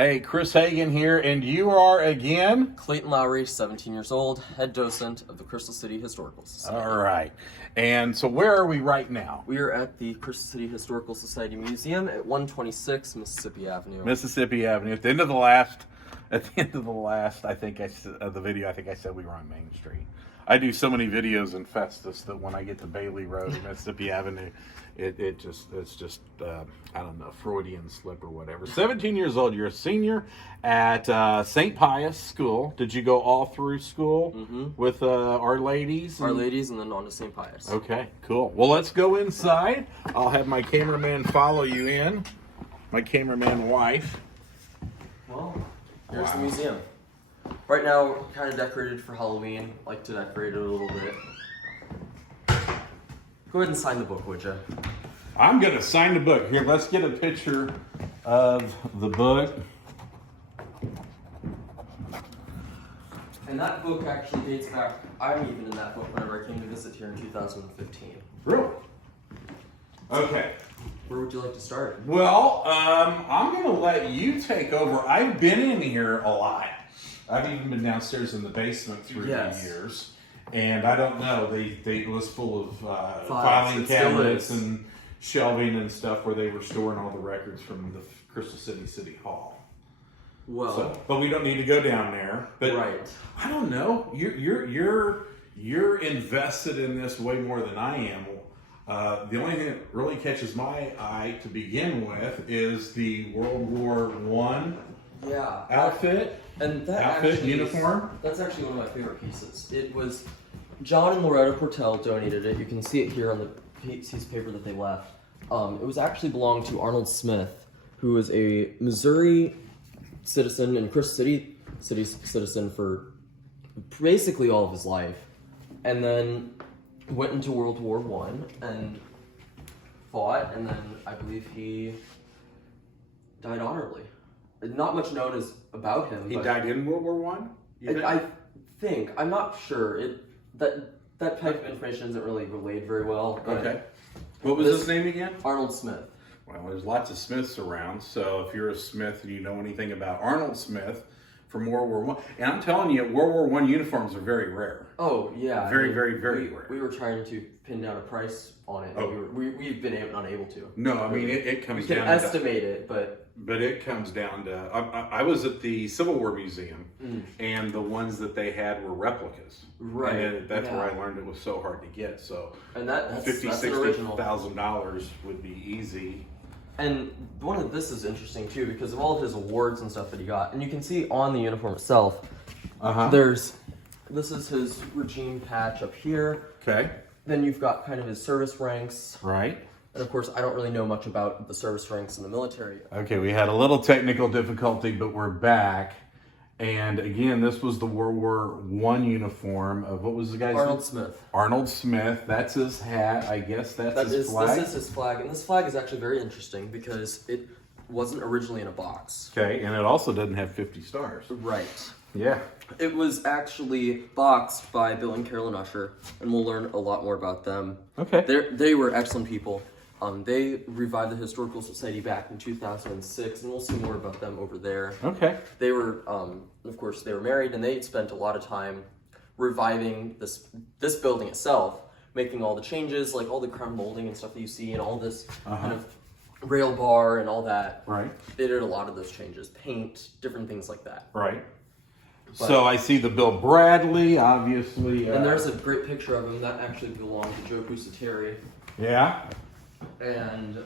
Hey, Chris Hagan here, and you are again? Clayton Loughary, 17 years old, head docent of the Crystal City Historical Society. All right. And so where are we right now? We are at the Crystal City Historical Society Museum at 126 Mississippi Avenue. Mississippi Avenue. At the end of the last, I think the video, I think I said we were on Main Street. I do so many videos in Festus that when I get to Bailey Road and Mississippi Avenue, it's just I don't know, Freudian slip or whatever. 17 years old, you're a senior at St. Pius School. Did you go all through school with Our Ladies? Our Ladies, and then on to St. Pius. Okay, cool. Well, let's go inside. I'll have my cameraman follow you in. My cameraman wife. Well, here's the museum. Right now, kind of decorated for Halloween. Like to decorate it a little bit. Go ahead and sign the book, would you? I'm going to sign the book. Here, let's get a picture of the book. And that book actually dates back, I'm even in that book whenever I came to visit here in 2015. Really? Okay. Where would you like to start? Well, I'm going to let you take over. I've been in here a lot. I've even been downstairs in the basement through the years. And I don't know, it was full of filing cabinets and shelving and stuff where they were storing all the records from the Crystal City Hall. Well, but we don't need to go down there. But right. I don't know. You're invested in this way more than I am. The only thing that really catches my eye to begin with is the World War One outfit. And that outfit uniform. That's actually one of my favorite pieces. It was John and Loretta Portell donated it. You can see it here on the piece of paper that they left. It was actually belonged to Arnold Smith, who was a Missouri citizen and Crystal City citizen for basically all of his life, and then went into World War One and fought, and then I believe he died honorably. Not much known about him. He died in World War One? I think. I'm not sure. That type of information isn't really relayed very well. Okay. What was his name again? Arnold Smith. Well, there's lots of Smiths around, so if you're a Smith and you know anything about Arnold Smith from World War One, and I'm telling you, World War One uniforms are very rare. Oh yeah, very rare. We were trying to pin down a price on it. Oh. We've been unable to. No, I mean it comes down. We can estimate it, but it comes down to. I was at the Civil War Museum, and the ones that they had were replicas. Right. And that's where I learned it was so hard to get. So and that's $50,000-$60,000 would be easy. And this is interesting too because of all of his awards and stuff that he got, and you can see on the uniform itself. This is his regime patch up here. Okay. Then you've got kind of his service ranks. Right. And of course, I don't really know much about the service ranks in the military. Okay, we had a little technical difficulty, but we're back. And again, this was the World War One uniform of what was the guy's Arnold name? Smith. Arnold Smith. That's his hat. I guess that's his flag. This is his flag, and this flag is actually very interesting because it wasn't originally in a box. Okay, and it also doesn't have 50 stars. Right. Yeah. It was actually boxed by Bill and Carolyn Usher, and we'll learn a lot more about them. Okay. They were excellent people. They revived the Historical Society back in 2006, and we'll see more about them over there. Okay. They were, of course, they were married, and they spent a lot of time reviving this building itself, making all the changes, like all the crown molding and stuff that you see, and all this kind of rail bar and all that. Right. They did a lot of those changes, paint, different things like that. Right. So I see the Bill Bradley, obviously. And there's a great picture of him that actually belonged to Joe Pusateri. Yeah. And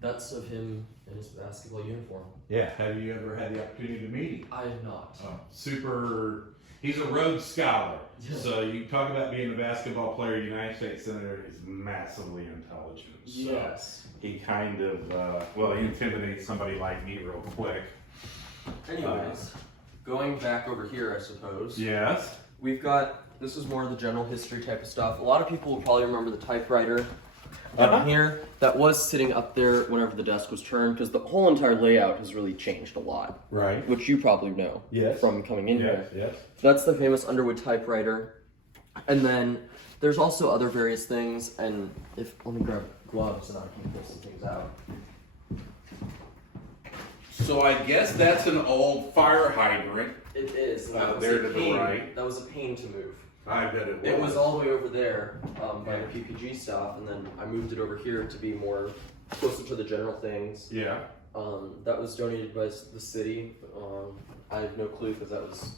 that's of him in his basketball uniform. Yeah. Have you ever had the opportunity to meet him? I have not. Oh, super. He's a Rhodes Scholar. Yeah. So you talk about being a basketball player, United States Senator is massively intelligent. So Yes. he kind of, he intimidates somebody like me real quick. Anyways, going back over here, I suppose. Yes. We've got, this is more of the general history type of stuff. A lot of people will probably remember the typewriter down here that was sitting up there whenever the desk was turned, because the whole entire layout has really changed a lot. Right. Which you probably know from coming in here. Yes. So that's the famous Underwood typewriter. And then there's also other various things, and let me grab gloves and I can pull some things out. So I guess that's an old fire hydrant. It is. And Out was there a to the pain. right. That was a pain to move. I bet it was. It was all the way over there by the PPG stuff, and then I moved it over here to be more closer to the general things. Yeah. That was donated by the city. I have no clue because that was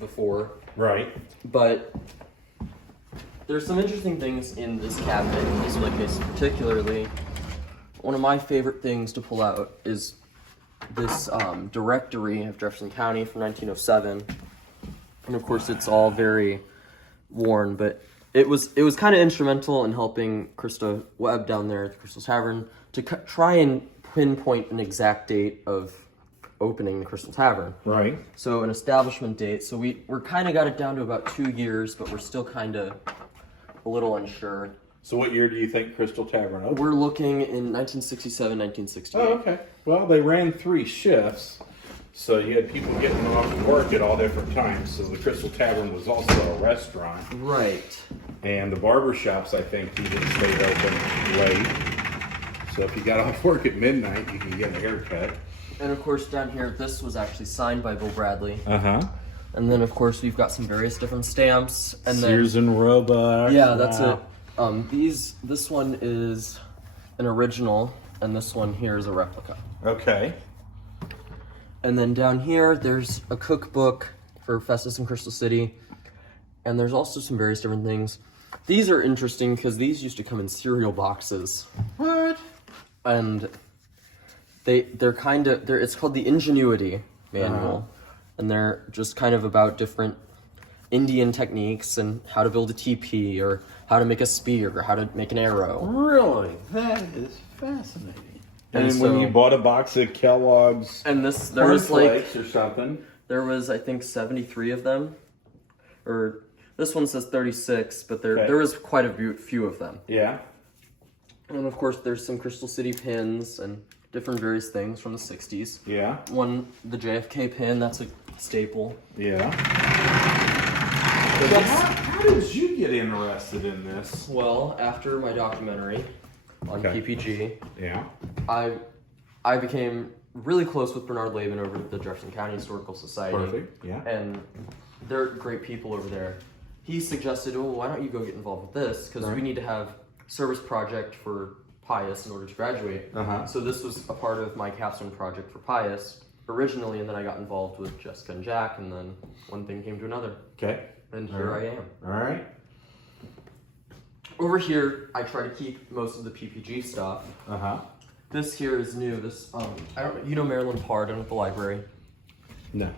before. Right. But there's some interesting things in this cabinet, in this display case particularly. One of my favorite things to pull out is this directory of Jefferson County from 1907. And of course it's all very worn, but it was kind of instrumental in helping Krista Webb down there at the Crystal Tavern to try and pinpoint an exact date of opening the Crystal Tavern. Right. So an establishment date. So we're kind of got it down to about 2 years, but we're still kind of a little unsure. So what year do you think Crystal Tavern opened? We're looking in 1967, 1968. Oh, okay. Well, they ran 3 shifts, so you had people getting off work at all different times. So the Crystal Tavern was also a restaurant. Right. And the barber shops, I think, even stayed open late. So if you got off work at midnight, you can get a haircut. And of course down here, this was actually signed by Bill Bradley. Uh-huh. And then of course we've got some various different stamps. And Sears then, and Roebuck. yeah, that's Wow. it. This one is an original, and this one here is a replica. Okay. And then down here, there's a cookbook for Festus in Crystal City, and there's also some various different things. These are interesting because these used to come in cereal boxes. What? And they're it's called the Ingenuity Manual, and they're just kind of about different Indian techniques and how to build a teepee, or how to make a spear, or how to make an arrow. Really? That is fascinating. And And when so- you bought a box of Kellogg's And there was cornflakes or something. I think 73 of them, or this one says 36, but Okay. there was quite a few of them. Yeah. And of course, there's some Crystal City pins and different various things from the 60s. Yeah. The JFK pin, that's a staple. Yeah. So how did you get interested in this? Well, after my documentary on Okay. PPG, Yeah. I became really close with Bernard Laban over at the Jefferson County Historical Society. Perfect. Yeah. And they're great people over there. He suggested, oh, why don't you go get involved with this? Because Right. we need to have service project for Pius in order to graduate. Uh-huh. So this was a part of my capstone project for Pius originally, and then I got involved with Jessica and Jack, and then one thing came to another. Okay. And here I am. All right. Over here, I try to keep most of the PPG stuff. Uh-huh. This here is new. This you know Marilyn Parr down at the library. No.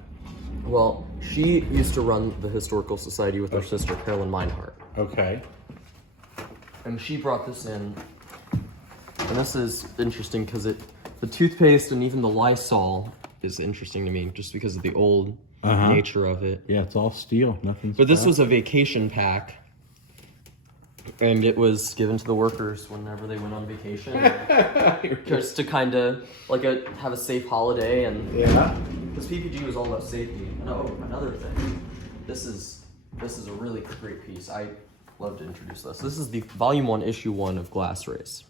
Well, she used to run the historical society with her sister Carolyn Meinhardt, Okay. and she brought this in. And this is interesting because the toothpaste and even the Lysol is interesting to me just because of the old nature of it. Yeah, it's all steel. Nothing. But this was a vacation pack, and it was given to the workers whenever they went on vacation, just to kind of have a safe holiday. And Yeah. because PPG was all about safety. No, another thing. This is a really great piece. I love to introduce this. This is the Volume 1, Issue 1 of Glass Race,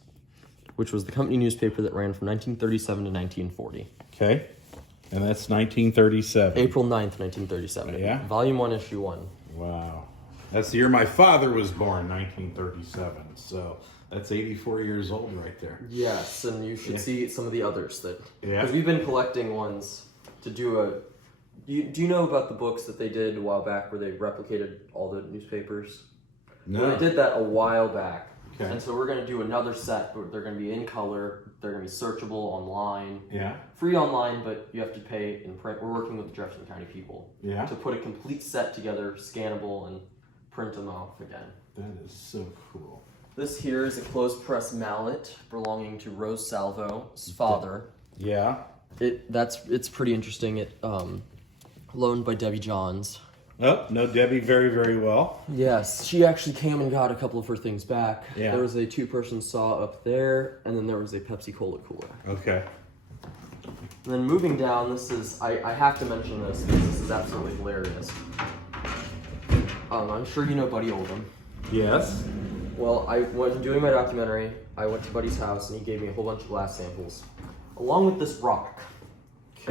which was the company newspaper that ran from 1937 to 1940. Okay. And that's 1937. April 9th, 1937. Yeah? Volume 1, Issue 1. Wow. That's the year my father was born, 1937. So that's 84 years old right there. Yes, and you should see some of the others that... Yeah. Because we've been collecting ones to do a... Do you know about the books that they did a while back where they replicated all the newspapers? No. Well, they did that a while back. Okay. And so we're going to do another set, but they're going to be in color, they're going to be searchable online. Yeah. Free online, but you have to pay in print. We're working with the Jefferson County people Yeah. to put a complete set together, scannable, and print them off again. That is so cool. This here is a closed press mallet belonging to Rose Salvo's father. Yeah. It's pretty interesting. It loaned by Debbie Johns. Oh, know Debbie very, very well. Yes, she actually came and got a couple of her things back. Yeah. There was a 2-person saw up there, and then there was a Pepsi Cola cooler. Okay. And then moving down, this is, I have to mention this because this is absolutely hilarious. I'm sure you know Buddy Oldham. Yes. Well, when doing my documentary, I went to Buddy's house and he gave me a whole bunch of glass samples, along with this rock.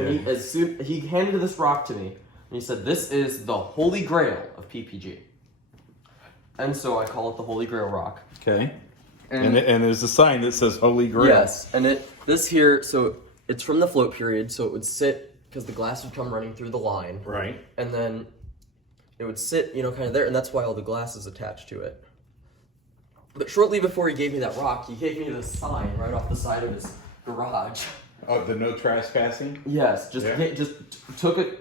And he handed this rock to me, and he said, "This is the Holy Grail of PPG." And so I call it the Holy Grail rock. Okay. And there's a sign that says Holy Grail. Yes, and this here, so it's from the float period, so it would sit, because the glass would come running through the line. Right. And then it would sit, kind of there, and that's why all the glass is attached to it. But shortly before he gave me that rock, he gave me this sign right off the side of his garage. Oh, the no trespassing? Yes, just took a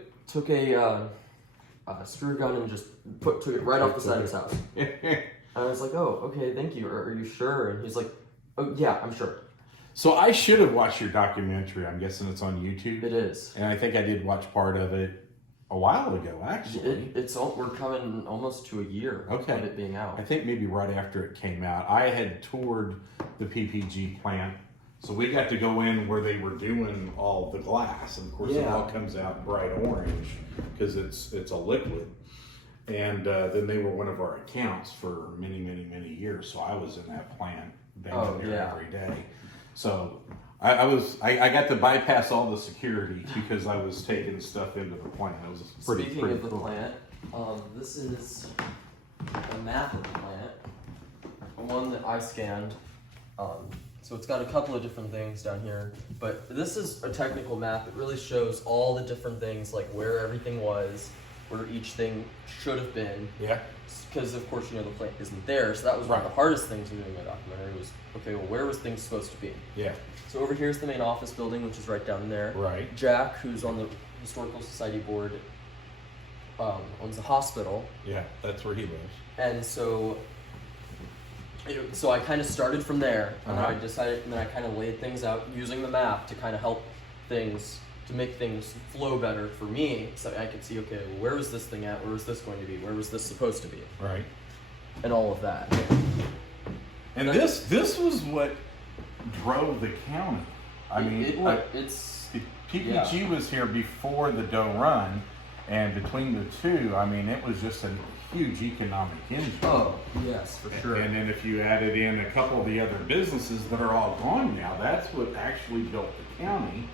screw gun and just took it right off the side of his house. And I was like, "Oh, okay, thank you. Are you sure?" And he's like, "Oh, yeah, I'm sure." So I should have watched your documentary. I'm guessing it's on YouTube. It is. And I think I did watch part of it a while ago, actually. We're coming almost to a year of it being out. I think maybe right after it came out. I had toured the PPG plant, so we got to go in where they were doing all the glass. And of course, it all comes out bright orange because it's a liquid. And then they were one of our accounts for many, many, many years. So I was in that plant banging there every day. So I got to bypass all the security because I was taking stuff into the plant. It was pretty Speaking of the cool. plant, this is a map of the plant, one that I scanned. So it's got a couple of different things down here, but this is a technical map. It really shows all the different things, like where everything was, where each thing should have been. Yeah. Because of course, the plant isn't there, so that was one of the hardest things in doing my documentary was, okay, well, where was things supposed to be? Yeah. So over here is the main office building, which is right down there. Right. Jack, who's on the Historical Society board, owns a hospital. Yeah, that's where he lives. And so I kind of started from there, and I decided, and then I kind of laid things out using the map to kind of help things, to make things flow better for me, so I could see, okay, well, where was this thing at? Where was this going to be? Where was this supposed to be? Right. And all of that. And this was what drove the county. I mean, PPG was here before the Doe Run, and between the two, I mean, it was just a huge economic engine. Oh, yes, for sure. And then if you added in a couple of the other businesses that are all gone now, that's what actually built the county,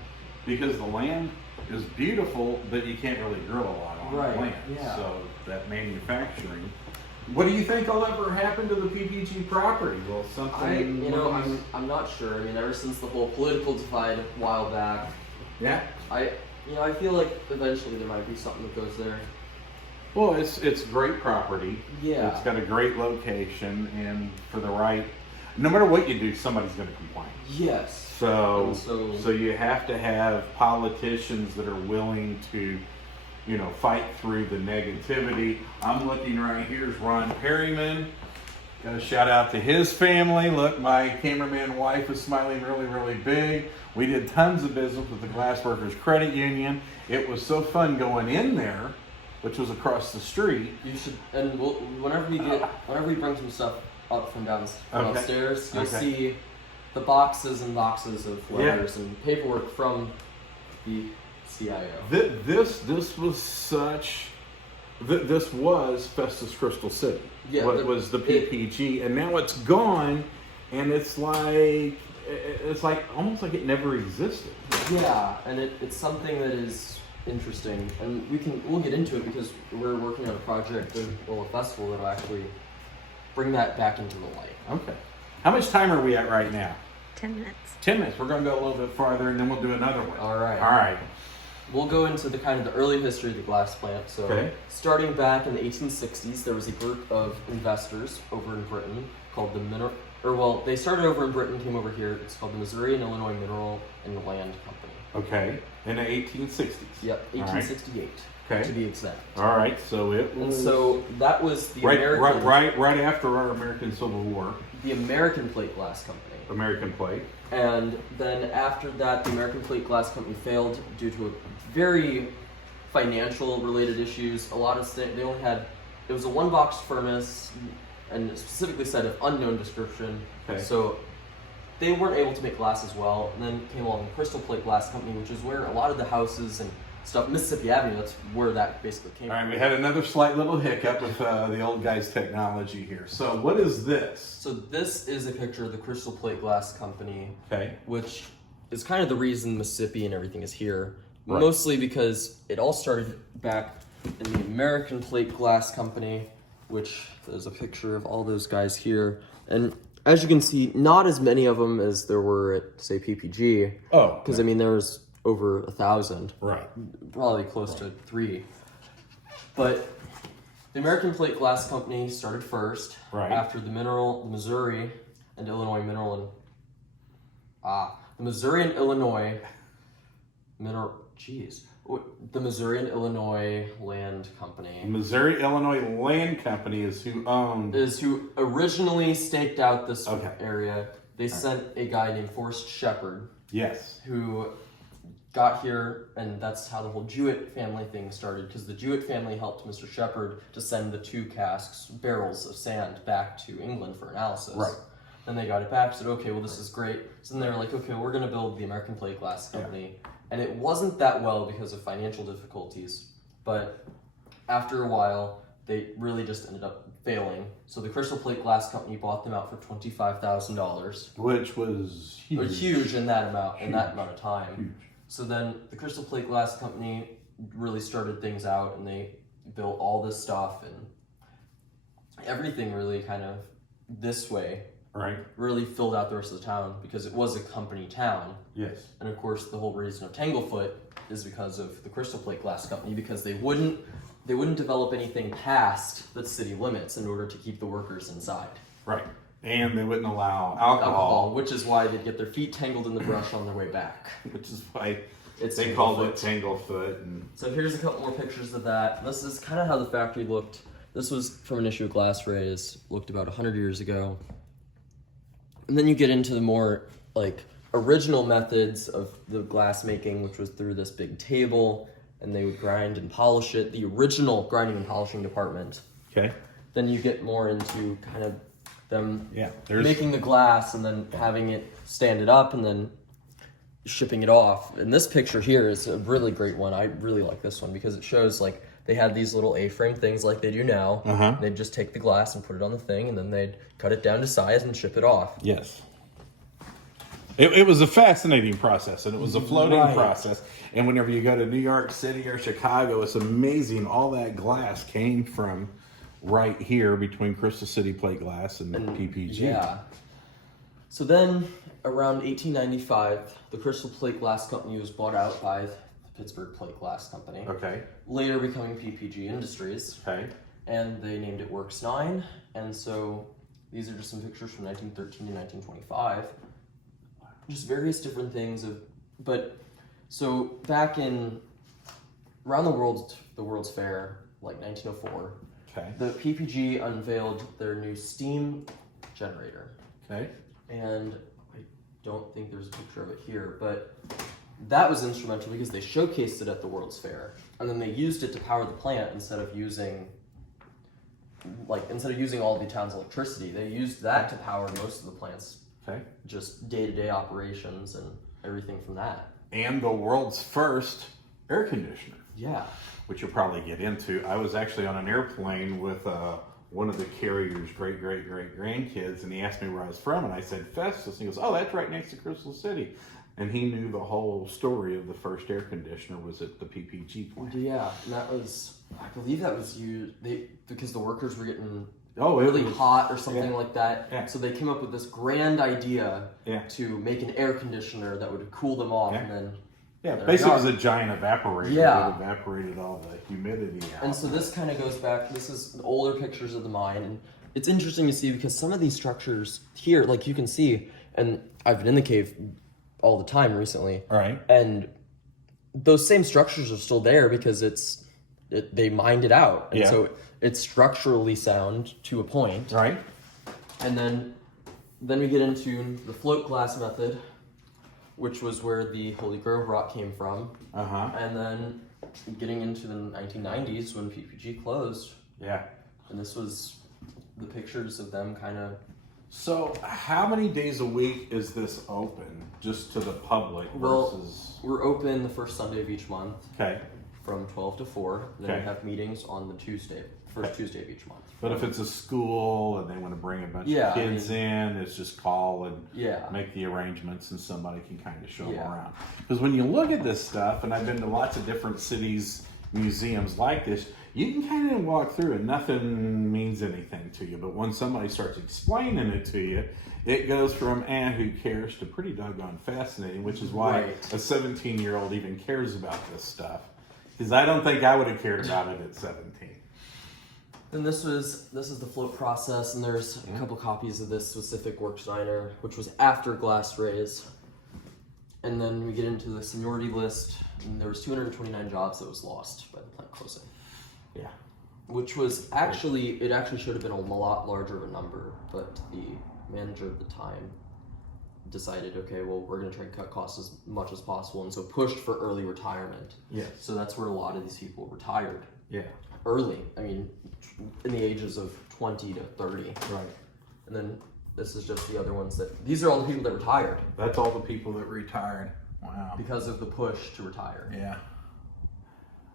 because the land is beautiful, but you can't really grow a lot on the land. Yeah. So that manufacturing. What do you think will ever happen to the PPG property? Will something? I'm not sure. I mean, ever since the whole political divide a while back. Yeah. I feel like eventually there might be something that goes there. Well, it's great property. Yeah. It's got a great location, and for the right, no matter what you do, somebody's going to complain. Yes. So you have to have politicians that are willing to, fight through the negativity. I'm looking right here's Ron Perryman. Got a shout out to his family. Look, my cameraman wife is smiling really, really big. We did tons of business with the Glassworkers Credit Union. It was so fun going in there, which was across the street. You should, and whenever we bring some stuff up from downstairs, you'll see the boxes and boxes of letters and paperwork from the CIO. This was Festus Crystal City. Yeah, was the PPG, and now it's gone, and it's like almost like it never existed. Yeah, and it's something that is interesting, and we'll get into it because we're working on a project, a festival that'll actually bring that back into the light. Okay. How much time are we at right now? 10 minutes. 10 minutes. We're going to go a little bit farther, and then we'll do another one. All right. All right. We'll go into the kind of the early history of the glass plant. So, starting back in the 1860s, there was a group of investors over in Britain called they started over in Britain, came over here. It's called the Missouri and Illinois Mineral and Land Company. Okay. In the 1860s. Yep, 1868. Okay. To be exact. All right. So it was. And so that was the American. Right after our American Civil War. The American Plate Glass Company. American Plate. And then after that, the American Plate Glass Company failed due to a very financial related issues. A lot of they only had, it was a one box furnace, and it specifically said of unknown description. Okay. So they weren't able to make glass as well. And then came along the Crystal Plate Glass Company, which is where a lot of the houses and stuff, Mississippi Avenue, that's where that basically came from. All right, we had another slight little hiccup with the old guy's technology here. So what is this? So this is a picture of the Crystal Plate Glass Company, okay, which is kind of the reason Mississippi and everything is here. Right. Mostly because it all started back in the American Plate Glass Company, which there's a picture of all those guys here. And as you can see, not as many of them as there were at, say, PPG. Oh. Because, I mean, there was over 1,000. Right. Probably close to 3. But the American Plate Glass Company started first. Right. After the Missouri and Illinois the Missouri and Illinois the Missouri and Illinois Land Company. Missouri Illinois Land Company is who originally staked out this area. They sent a guy named Forrest Shepard. Yes. Who got here, and that's how the whole Jewett family thing started, because the Jewett family helped Mr. Shepard to send the 2 barrels of sand back to England for analysis. Right. Then they got it back, said, okay, well, this is great. So then they were like, okay, we're going to build the American Plate Glass Company. Yeah. And it wasn't that well because of financial difficulties. But after a while, they really just ended up failing. So the Crystal Plate Glass Company bought them out for $25,000. Which was huge. It was huge in that amount of time. Huge. So then the Crystal Plate Glass Company really started things out, and they built all this stuff, and everything really kind of this way really filled out the rest of the town, because it was a company town. Yes. And of course the whole reason of Tanglefoot is because of the Crystal Plate Glass Company, because they wouldn't develop anything past the city limits in order to keep the workers inside. Right. And they wouldn't allow alcohol. Which is why they'd get their feet tangled in the brush on their way back. Which is why they called it Tanglefoot. And so here's a couple more pictures of that. This is kind of how the factory looked. This was from an issue of Glass Rays, looked about 100 years ago. And then you get into the more original methods of the glass making, which was through this big table, and they would grind and polish it. The original grinding and polishing department. Okay. Then you get more into kind of them making the glass and then having it stand it up and then shipping it off. And this picture here is a really great one. I really like this one because it shows they had these little A-frame things like they do now. Uh-huh. They'd just take the glass and put it on the thing, and then they'd cut it down to size and ship it off. Yes. It was a fascinating process, and it was a floating process. And whenever you go to New York City or Chicago, it's amazing. All that glass came from right here between Crystal City Plate Glass and PPG. Yeah. So then, around 1895, the Crystal Plate Glass Company was bought out by the Pittsburgh Plate Glass Company. Okay. Later becoming PPG Industries. Okay. And they named it Works 9. And so these are just some pictures from 1913 to 1925. Just various different things so back in around the World's Fair, 1904. Okay. The PPG unveiled their new steam generator. Okay. And I don't think there's a picture of it here, but that was instrumental because they showcased it at the World's Fair, and then they used it to power the plant instead of using all the town's electricity. They used that to power most of the plant's just day-to-day operations and everything from that. And the world's first air conditioner. Yeah. Which you'll probably get into. I was actually on an airplane with one of the carrier's great-great-great-grandkids, and he asked me where I was from, and I said Festus, and he goes, oh, that's right next to Crystal City. And he knew the whole story of the first air conditioner was at the PPG plant. Yeah, and I believe that was used, because the workers were getting really hot or something like that. Yeah. So they came up with this grand idea to make an air conditioner that would cool them off, and then basically it was a giant evaporator that evaporated all the humidity out. And so this kind of goes back, this is older pictures of the mine, and it's interesting to see because some of these structures here, you can see, and I've been in the cave all the time recently. All right. And those same structures are still there because they mined it out. And so it's structurally sound to a point. Right. And then we get into the float glass method, which was where the Holy Grove rock came from. Uh-huh. And then getting into the 1990s when PPG closed. Yeah. And this was the pictures of them kind of... So how many days a week is this open, just to the public versus... Well, we're open the first Sunday of each month. Okay. From 12 to 4. Then we have meetings on the Tuesday, first Tuesday of each month. But if it's a school and they want to bring a bunch of kids in, it's just call and make the arrangements, and somebody can kind of show them around. Because when you look at this stuff, and I've been to lots of different cities, museums like this, you can kind of walk through and nothing means anything to you. But when somebody starts explaining it to you, it goes from, who cares, to pretty doggone fascinating, which is why a 17-year-old even cares about this stuff. Because I don't think I would have cared about it at 17. And this is the float process, and there's a couple copies of this specific work designer, which was after glass raise. And then we get into the seniority list, and there was 229 jobs that was lost by the plant closing. Yeah. Which was actually should have been a lot larger of a number, but the manager at the time decided, okay, well, we're going to try and cut costs as much as possible, and so pushed for early retirement. Yes. So that's where a lot of these people retired. Yeah. Early. I mean, in the ages of 20 to 30. Right. And then this is just the other ones these are all the people that retired. That's all the people that retired. Wow. Because of the push to retire. Yeah.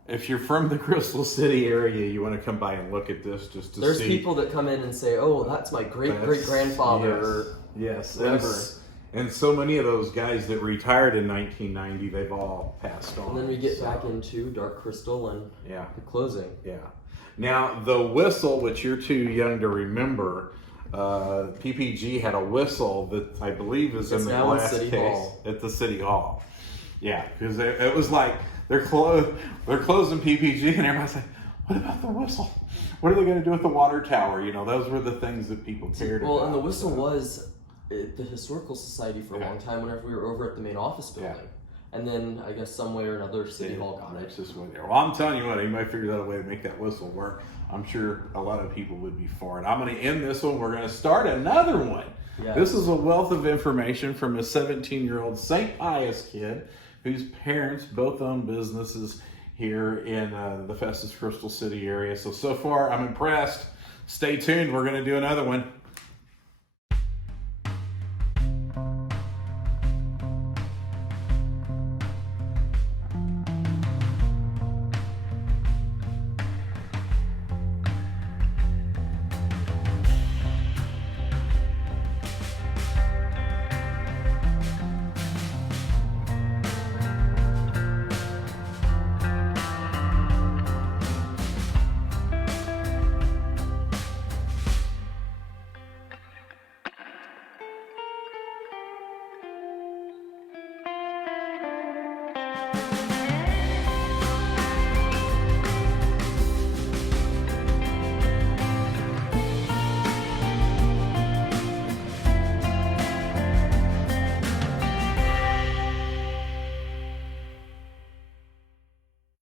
If you're from the Crystal City area, you want to come by and look at this just to see. There's people that come in and say, oh, that's my great-great-grandfather or whatever. And so many of those guys that retired in 1990, they've all passed on. And then we get back into Dark Crystal and the closing. Yeah. Now, the whistle, which you're too young to remember, PPG had a whistle that I believe is in the glass case at the City Hall. Yeah, because it was like they're closing PPG, and everybody's like, what about the whistle? What are they going to do with the water tower? You know, those were the things that people cared about. Well, and the whistle was the Historical Society for a long time whenever we were over at the main office building. Yeah. And then I guess some way or another City Hall got it. Well, I'm telling you what, anybody figures out a way to make that whistle work, I'm sure a lot of people would be for it. I'm going to end this one. We're going to start another one. Yes. This is a wealth of information from a 17-year-old St. Pius kid whose parents both own businesses here in the Festus Crystal City area. So far, I'm impressed. Stay tuned. We're going to do another one.